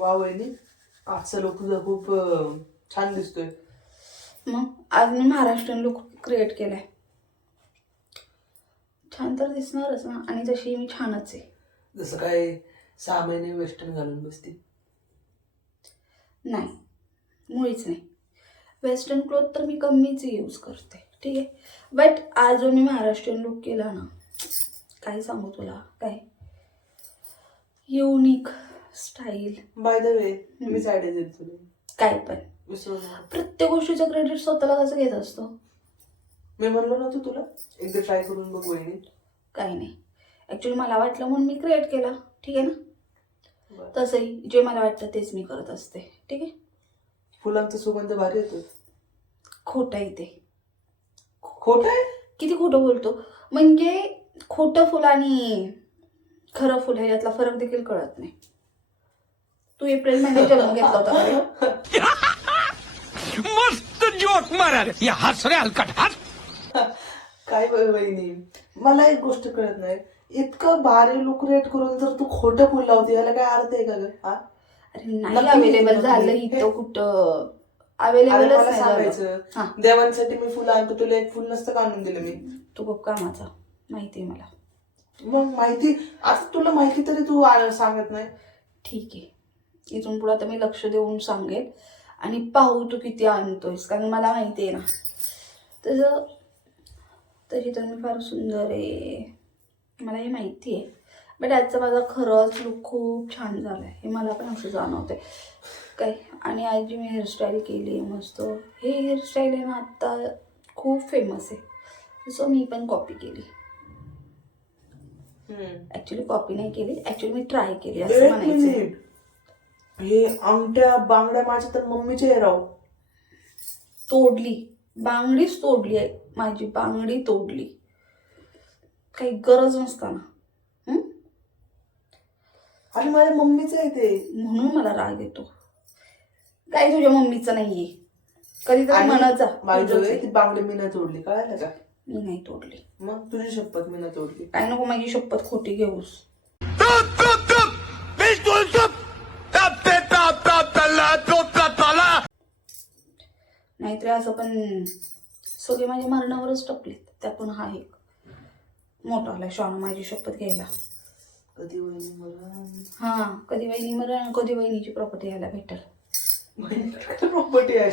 वा वहिनी, आजचा लुक तुझा खूप छान दिसतोय. मग आज मी महाराष्ट्रीयन लुक क्रिएट केलाय. छान तर दिसणारच ना, आणि तशी मी छानच आहे. जसं काय 6 महिने वेस्टर्न घालून बसती. नाही, मुळीच नाही. वेस्टर्न क्लोथ तर मी कमीच यूज करते, ठीक आहे. बट आज जो मी महाराष्ट्रीयन लुक केला ना, काय सांगू तुला, काय unique style. By the way, मीच आयडिया देईल तुला. काय पण विसरू नका. प्रत्येक गोष्टीचं क्रेडिट स्वतःला कसं घेत असतो. मी म्हणलो नव्हतं तुला एकदा ट्राय करून बघ वहिनी. काही नाही, ॲक्च्युली मला वाटलं म्हणून मी क्रिएट केला, ठीक आहे ना. बरं. तसंही जे मला वाटतं तेच मी करत असते, ठीक आहे. फुलांचा सुगंध भारी येतो. खोटं आहे ते. खोट आहे? किती खोटं बोलतो. म्हणजे खोटं फुल आणि खरं फुल ह्याच्यातला फरक देखील कळत नाही. तू एप्रिल महिन्यात जन्म घेतला होता का रे? मस्त जोक मारा रे. या हस रे हलकट हस. काय वहिनी, मला एक गोष्ट कळत नाही, इतकं भारी लुक रेट करून जर तू खोटं फुल लावते याला काय अर्थ आहे का ग? अरे नाही नक्की अवेलेबल नक्की. झालं इथं कुठं अरे अवेलेबलच मला नाही झालं. सांगायचं, हा. देवांसाठी मी फुलं आणतो, तुला एक फुल नसतं का आणून दिलं मी? तू खूप कामाचा, माहिती आहे मला. मग माहिती, आता तुला माहिती तरी तू सांगत नाही. ठीक आहे, इथून पुढे आता मी लक्ष देऊन सांगेल आणि पाहू तू किती आणतोयस, कारण मला माहिती आहे ना तसं. तशी तर मी फार सुंदर आहे, मला हे माहिती आहे. बट आजचा माझा खरंच लुक खूप छान झाला आहे, हे मला पण असं जाणवतं आहे काय. आणि आज जी मी हेअरस्टाईल केली आहे मस्त, हे हेअरस्टाईल आहे ना आत्ता खूप फेमस आहे, तसं मी पण कॉपी केली. ॲक्च्युली कॉपी नाही केली, ॲक्च्युली मी ट्राय केली असं एक म्हणायचं. मिनिट, हे अंगठ्या बांगड्या माझ्या तर मम्मीचे आहे राव. तोडली, बांगडीच तोडली आहे माझी, बांगडी तोडली, काही गरज नसताना. आणि माझ्या मम्मीचं आहे ते. म्हणून मला राग येतो. काही तुझ्या मम्मीचं नाहीये, कधीतरी म्हणत जा. तुझंच आहे. ती बांगडी मी नाही तोडली, कळालं का? मी नाही तोडली. मग तुझी शपथ मी नाही तोडली. काय नको माझी शपथ खोटी घेऊस. नाहीतर असं पण सगळे माझ्या मरणावरच टपलेत, त्यातून हा एक मोठा आला शॉन माझी शपथ घ्यायला. कधी वहिनी मला हा, कधी वहिनी मरण, कधी वहिनीची प्रॉपर्टी यायला भेटेल. प्रॉपर्टी आहे.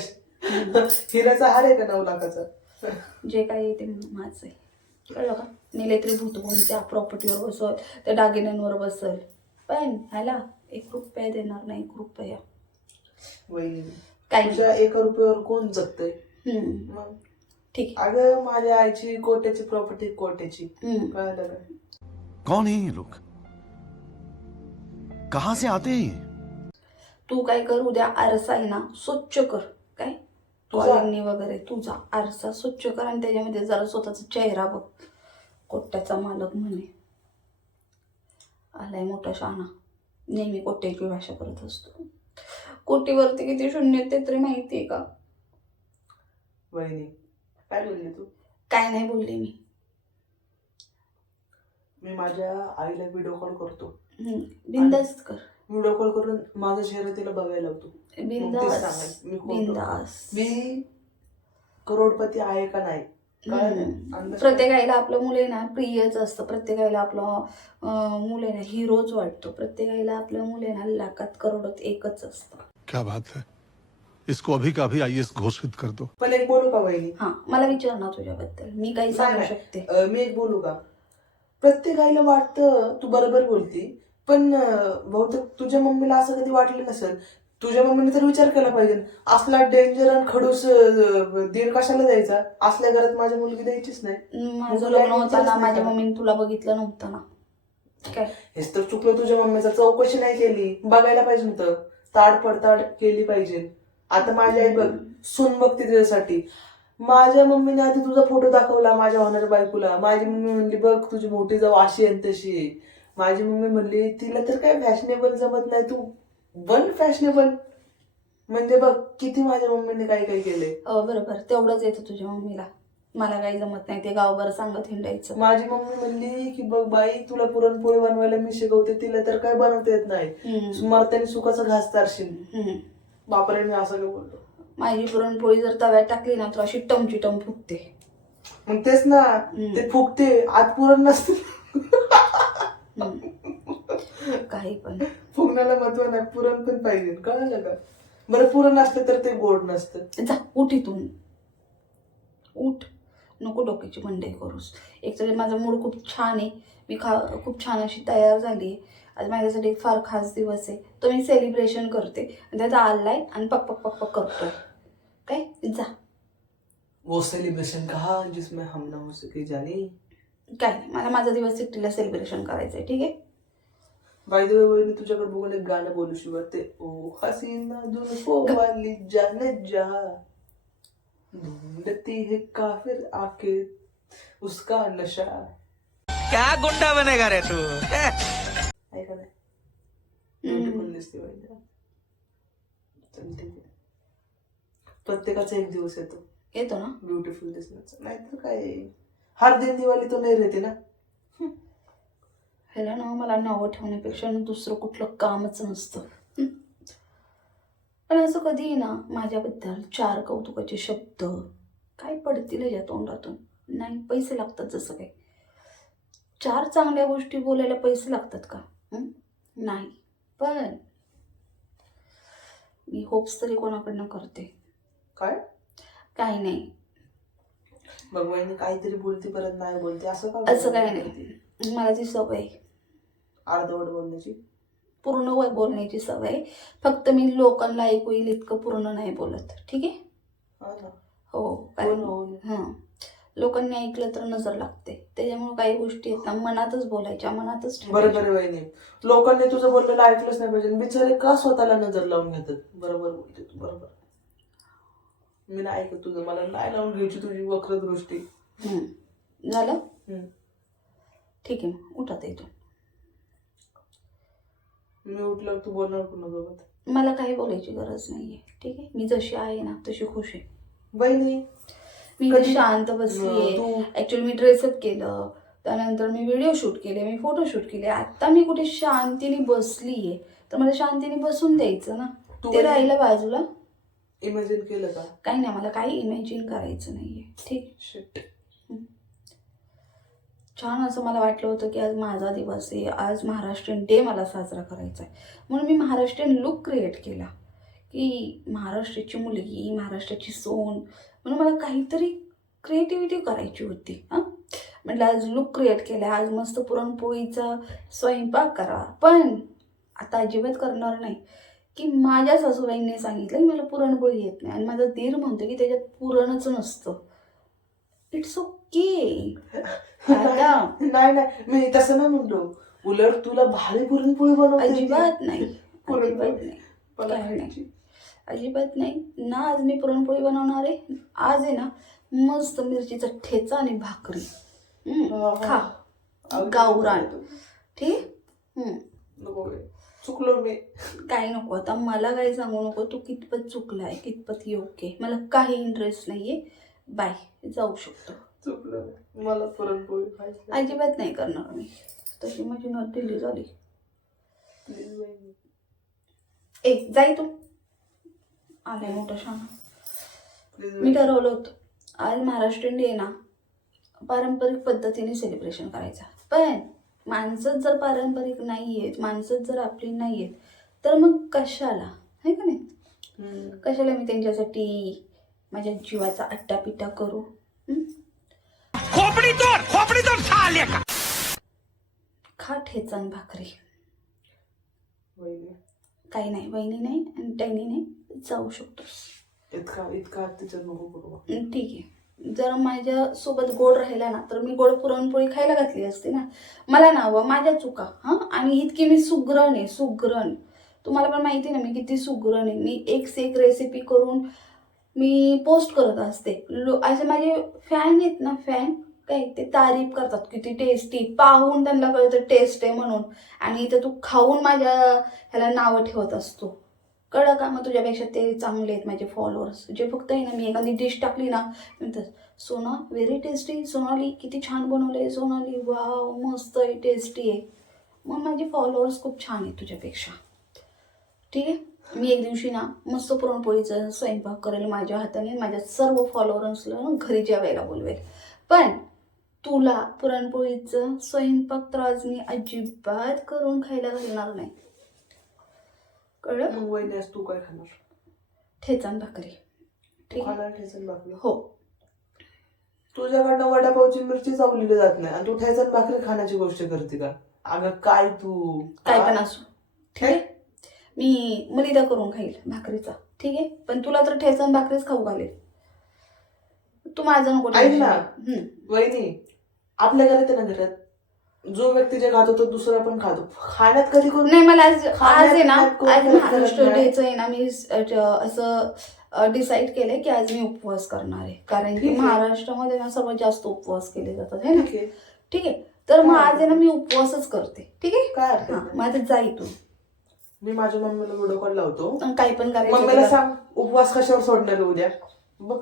हिऱ्याचा हार आहे का 9 लाखाचा? जे काही ते माझं आहे, कळलं का. नेले तरी भूत होऊन त्या प्रॉपर्टीवर बसल, त्या दागिन्यांवर बसल, पण ह्याला 1 रुपया देणार नाही, 1 रुपया. वहिनी, काही तुझ्या 1 रुपयावर कोण जगतंय? हम्म, ठीक अगं माझ्या आईची कोट्याची प्रॉपर्टी, कोट्याची. आहे. कळलं का? कौन है ये लोग? कहां से आते हैं ये? तू काय कर, उद्या आरसा आहे ना स्वच्छ कर, काय तुझा? कॉलिंगनी वगैरे तुझा आरसा स्वच्छ कर आणि त्याच्यामध्ये जरा स्वतःचा चेहरा बघ. कोट्याचा मालक म्हणे, आलाय मोठा शहाणा, नेहमी कोट्याची भाषा करत असतो. कोटीवरती किती शून्य ते तरी माहितीये का? वहिनी काय बोलली तू? काय नाही बोलले मी. मी माझ्या आईला व्हिडिओ कॉल करतो. बिंदास कर, व्हिडिओ कॉल करून माझा चेहरा तिला बघायला लावतो. बिंदास मी बिंदास. मी करोडपती आहे का नाही? कळलं? प्रत्येक आईला आपलं मुलं आहे ना प्रियच असतं. प्रत्येक आईला आपलं मुलं आहे ना हिरोच वाटतो. प्रत्येक आईला आपलं मुलं आहे ना लाखात करोडात एकच असतं. क्या बात है, इसको अभी का अभी आईएएस घोषित कर दो. पण एक बोलू का वहिनी? हा, मला विचार ना तुझ्याबद्दल, मी काही सांगू नाही, शकते. मी एक बोलू का? प्रत्येक आईला वाटतं, तू बरोबर बोलती, पण बहुतेक तुझ्या मम्मीला असं कधी वाटलं नसेल. तुझ्या मम्मीने तर विचार केला पाहिजे, असला डेंजर आणि खडूस दीड कशाला द्यायचा? असल्या घरात माझी मुलगी द्यायचीच नाही. माझं लग्न होताना माझ्या मम्मीने तुला बघितलं नव्हतं ना, काय हेच तर चुकलं तुझ्या मम्मीचा. चौकशी नाही केली, बघायला पाहिजे होतं, ताड पडताड केली पाहिजे. आता माझी आई बघ, सून बघते तुझ्यासाठी. माझ्या मम्मीने आधी तुझा फोटो दाखवला माझ्या होणाऱ्या बायकोला. माझी मम्मी म्हणली बघ तुझी मोठी जाऊ अशी आहे तशी आहे. माझी मम्मी म्हणली तिला तर काय फॅशनेबल जमत नाही, तू बन फॅशनेबल. म्हणजे बघ किती माझ्या मम्मीने काय काय केलंय. बरोबर, तेवढंच येतं तुझ्या मम्मीला. मला काही जमत नाही ते गावभर सांगत हिंडायचं. माझी मम्मी म्हणली की बघ बाई तुला पुरणपोळी बनवायला मी शिकवते, तिला तर काय बनवता येत नाही, मरत्याने सुखाचा घास चारशील. बापरे मी असं काय बोलतो. माझी पुरणपोळी जर तव्यात टाकली ना तर अशी टमची फुगते. मग तेच ना, ते फुगते आत पुरण नसते. काही पण फुगण्याला महत्व नाही, पुरण पण पाहिजे, कळलं का. बरं पुरण असतं तर ते गोड नसतं. जा उठ इथून, उठ, नको डोक्याची मंडई करूस. एक तर माझा मूड खूप छान आहे, मी खूप छान अशी तयार झाली आहे. आज माझ्यासाठी एक फार खास दिवस आहे, तो मी सेलिब्रेशन करते. त्याचा आलाय आणि पक पक पक पक करतोय. काय जा. वो सेलिब्रेशन कहा जिसमें हम ना हो सके जाने. काय नाही, मला माझा दिवस एकटीला सेलिब्रेशन करायचंय. ठीक आहे. बाय द वे वहिनी तुझ्याकडे बघून एक गाणं बोलूशी वाटते. ओ हसीना जुल्फों वाली जाने जा, ढूंढती है काफिर आके उसका नशा. क्या गुंडा बनेगा रे तू. ऐका नाही, ब्युटिफुल दिसते वहिनी. चल ठीक आहे, प्रत्येकाचा एक दिवस येतो ना ब्युटिफुल दिसण्याचा. नाहीतर काय, हर दिन दिवाळी तो नाही रहते ना. ह्याला ना मला नावं ठेवण्यापेक्षा ना दुसरं कुठलं कामच नसतं. पण असं कधी ना माझ्याबद्दल 4 कौतुकाचे शब्द काय पडतील या तोंडातून. नाही, पैसे लागतात. जसं काही 4 चांगल्या गोष्टी बोलायला पैसे लागतात का? नाही. पण मी होप्स तरी कोणाकडनं करते. काय काही नाही, बघ वहिनी काहीतरी बोलते परत नाही बोलते, असं का. असं काही नाही. मला ती सवय आहे, अर्धवट बोलण्याची. पूर्ण वय बोलण्याची सवय आहे. फक्त मी लोकांना ऐकू येईल इतकं पूर्ण नाही बोलत. ठीक आहे. हा ना. हो, हां, लोकांनी ऐकलं तर नजर लागते. त्याच्यामुळे काही गोष्टी आहेत ना मनातच बोलायच्या, मनातच ठेवायच्या. बरोबर वहिनी, लोकांनी तुझं बोललेलं ऐकलंच नाही पाहिजे. बिचारे का स्वतःला नजर लावून घेतात. बरोबर बोलते तू, बरोबर. मी नाही ऐकत तुझं, मला नाही लावून घ्यायची तुझी वक्र दृष्टी. झालं. ठीक आहे, मग उठा इथून. मी उठल्यावर तू बोलणार कुणासोबत? मला काही बोलायची गरज नाहीये. ठीक आहे, मी जशी आहे ना तशी खुश आहे. वहिनी मी कधी- शांत बसलीये. ऍक्च्युअली मी ड्रेसअप केलं, त्यानंतर मी व्हिडिओ शूट केले, मी फोटो शूट केले. आता मी कुठे शांतीने बसलीये तर मला शांतीने बसून द्यायचं ना. ते राहिलं बाजूला. इमॅजिन केलं का? काही नाही, मला काही इमॅजिन करायचं नाहीये. ठीक. शिट. छान असं मला वाटलं होतं की आज माझा दिवस आहे, आज महाराष्ट्रीयन डे मला साजरा करायचा आहे, म्हणून मी महाराष्ट्रीयन लुक क्रिएट केला की महाराष्ट्राची मुलगी, महाराष्ट्राची सोन, म्हणून मला काहीतरी क्रिएटिव्हिटी करायची होती. म्हटलं आज लुक क्रिएट केला, आज मस्त पुरणपोळीचा स्वयंपाक करा. पण आता अजिबात करणार नाही की माझ्या सासूबाईंनी सांगितलं की मला पुरणपोळी येत नाही आणि माझा दीर म्हणतो की त्याच्यात पुरणच नसतं. It's okay. नाही नाही, मी तसं नाही म्हणलो. उलट तुला भारी पुरणपोळी बनवते. अजिबात नाही, अजिबात नाही, मला काय नाही, खायची. अजिबात नाही ना. आज मी पुरणपोळी बनवणार आहे. आज आहे ना मस्त मिरचीचा ठेचा आणि भाकरी. खा गावरान. ठीक. नको, चुकलो मी. काही नको, आता मला काही सांगू नको तू कितपत चुकलाय, कितपत योग्य. मला काही इंटरेस्ट नाहीये. बाय, जाऊ शकतो. चुकलो, मला पुरणपोळी खायची. अजिबात नाही करणार मी. तशी माझी नोट दिली झाली. प्लीज वहिनी. ए जाई तू. आलाय मोठा शाणा. प्लीज मी ठरवलं होतं आज महाराष्ट्रीयन डे ना पारंपरिक पद्धतीने सेलिब्रेशन करायचा. पण माणसंच जर पारंपरिक नाही आहेत, माणसंच जर आपली नाही आहेत तर मग कशाला, आहे का नाही. कशाला मी त्यांच्यासाठी माझ्या जीवाचा अट्टापिट्टा करू. खोपड़ी तोड़ साले का. खा ठेचान भाकरी. वहिनी काही नाही, वहिनी नाही आणि टॅनी नाही, जाऊ शकतो. इतका त्याच्यात नको करू. ठीक आहे. जर माझ्यासोबत गोड राहिला ना तर मी गोड पुरणपोळी खायला घातली असते ना. मला नावं माझ्या चुका. आणि इतकी मी सुगरण आहे, सुगरण. तुम्हाला पण माहिती ना मी किती सुगरण आहे. मी एक से एक रेसिपी करून मी पोस्ट करत असते. असे माझे फॅन आहेत ना, फॅन काय ते तारीफ करतात किती टेस्टी, पाहून त्यांना कळतं टेस्ट आहे म्हणून. आणि इथं तू खाऊन माझ्या ह्याला नावं ठेवत असतो. कळलं का? मग तुझ्यापेक्षा ते चांगले आहेत माझे फॉलोअर्स, जे फक्त आहे ना, मी एखादी डिश टाकली ना म्हणतात सोना व्हेरी टेस्टी, सोनाली किती छान बनवले, सोनाली वाव मस्त आहे, टेस्टी आहे. मग माझे फॉलोअर्स खूप छान आहेत तुझ्यापेक्षा. ठीक आहे. मी एक दिवशी ना मस्त पुरणपोळीचा स्वयंपाक करेल माझ्या हाताने, माझ्या सर्व फॉलोअर्सला घरी जेवायला बोलवेल. पण तुला पुरणपोळीचं स्वयंपाक तर आज मी अजिबात करून खायला घालणार नाही. कळलं? मग वहिनी आज तू काय खाणार? ठेचण भाकरी. ठीक आहे. खाणार ठेचण भाकरी? हो. तुझ्याकडनं वडापावची मिरची चावलेली जात नाही आणि तू ठेचण भाकरी खाण्याची गोष्ट करते का? अगं काय तू काय पण असो. ठीक आहे. मी मलिदा करून खाईल भाकरीचा. ठीक आहे. पण तुला तर ठेचण भाकरीच खाऊ घालेल. तू माझं नको ऐक टेन्शन ना घेऊ. वहिनी, आपल्या घरात आहे ना, घरात जो व्यक्ती जे खातो तो दुसरा पण खातो. खाण्यात कधी कोण नाही मला आज आहे ना, खाण्यात कोण आज फरक करत महाराष्ट्र नाही. डेचं आहे ना, मी असं डिसाईड केलंय की आज मी उपवास करणार आहे. कारण की ठीक आहे. महाराष्ट्रामध्ये ना सर्वात जास्त उपवास केले जातात है ना. ठीक आहे. ठीक आहे. तर मग काय आज आहे ना मी उपवासच करते. ठीक आहे. काय हरकत हा, नाही. मग आता जा इथून. मी माझ्या मम्मीला व्हिडिओ कॉल लावतो. काही पण करायचं मम्मीला तुला. सांग उपवास कशावर सोडणार आहे उद्या. बघ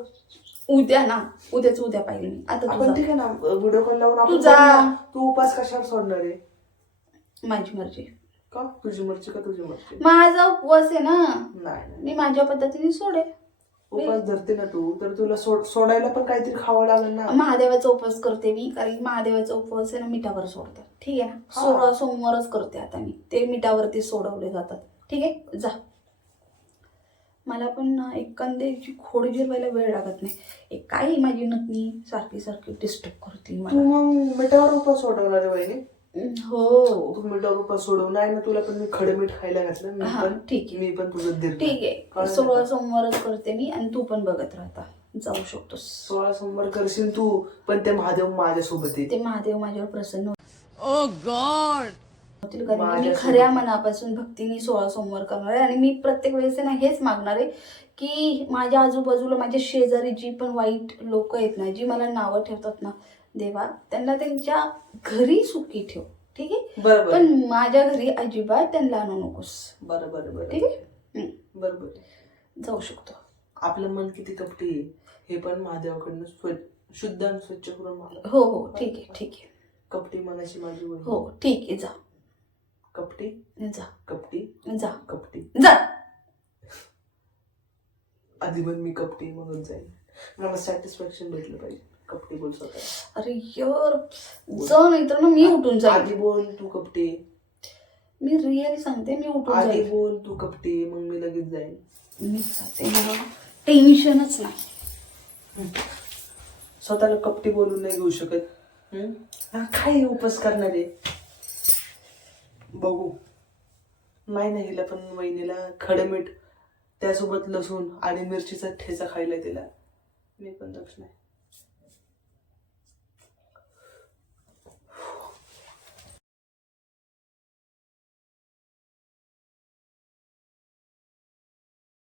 उद्या ना, उद्याच उद्या पाहिजे मी. आता तू आपण जा. ठीक आहे ना, व्हिडिओ कॉल लावून आपण तू जा. बोलू ना. तू उपवास कशावर सोडणार आहे? माझी मर्जी. का तुझी मर्जी का तुझी मर्जी? माझा उपवास आहे ना, नाही नाही. मी माझ्या पद्धतीने सोडेल. उपवास धरते ना तू, तर तुला सोडायला पण काहीतरी खावं लागेल ना. महादेवाचा उपवास करते मी, कारण महादेवाचा उपवास आहे ना मिठावर सोडतात. ठीक आहे ना. हा. सोमवारच करते आता मी. ते मिठावरती सोडवले जातात. ठीक आहे. जा. मला पण ना एक कांद्याची खोड जिरवायला वेळ लागत नाही. एक काय माझी नटनी सारखी सारखी डिस्टर्ब करते तू मला. मग मिठावर उपवास सोडवणार आहे वहिनी? हो. तू मिठावर उपवास सोडव नाही ना, तुला पण मी खडे मीठ खायला घातलं. मी हा, पण ठीक आहे. मी पण तुझं धीर. ठीक आहे. कळलं 16 का? सोमवारच करते मी आणि तू पण बघत राहता. जाऊ शकतोस. 16 सोमवार करशील तू, पण ते महादेव माझ्यासोबत आहे. ते महादेव माझ्यावर प्रसन्न Oh God! होतील, कारण की मी माझ्यासोबत. खऱ्या मनापासून भक्तीने 16 सोमवार करणार आहे. आणि मी प्रत्येक वेळेस ना हेच मागणार आहे की माझ्या आजूबाजूला माझ्या शेजारी जी पण वाईट लोक आहेत ना, जी मला नावं ठेवतात ना, देवा त्यांना त्यांच्या घरी सुखी ठेव. ठीक आहे. बरोबर पण माझ्या घरी अजिबात त्यांना आणू नकोस. बरोबर बरोबर ठीक आहे. बरोबर. जाऊ शकतो. आपलं मन किती कपटी आहे हे पण महादेवाकडनं शुद्ध आणि स्वच्छ करून मागा. हो हो. ठीक आहे. ठीक आहे. कपटी मनाची माझी वहिनी. हो ठीक आहे. जा. कपटी जा. कपटी जा. कपटी. जा. आधी पण मी कपटी म्हणून जाईल. मला सॅटिस्फॅक्शन भेटलं पाहिजे. कपटी बोल स्वतः. अरे यार जा, नाही तर ना मी उठून जाईल. आधी बोल तू कपटी. मी रिअली सांगते, मी उठून आधी जाईल. बोल तू कपटी, मग मी लगेच जाईल. मी जाते. मला टेन्शनच नाही. स्वतःला कपटी बोलून नाही घेऊ शकत. हा, काय उपास करणार आहे बघू. नाही ना हिला पण वहिनीला खडमीठ त्यासोबत लसूण आणि मिरचीचा ठेचा खायला दिला. मी पण दक्ष नाही.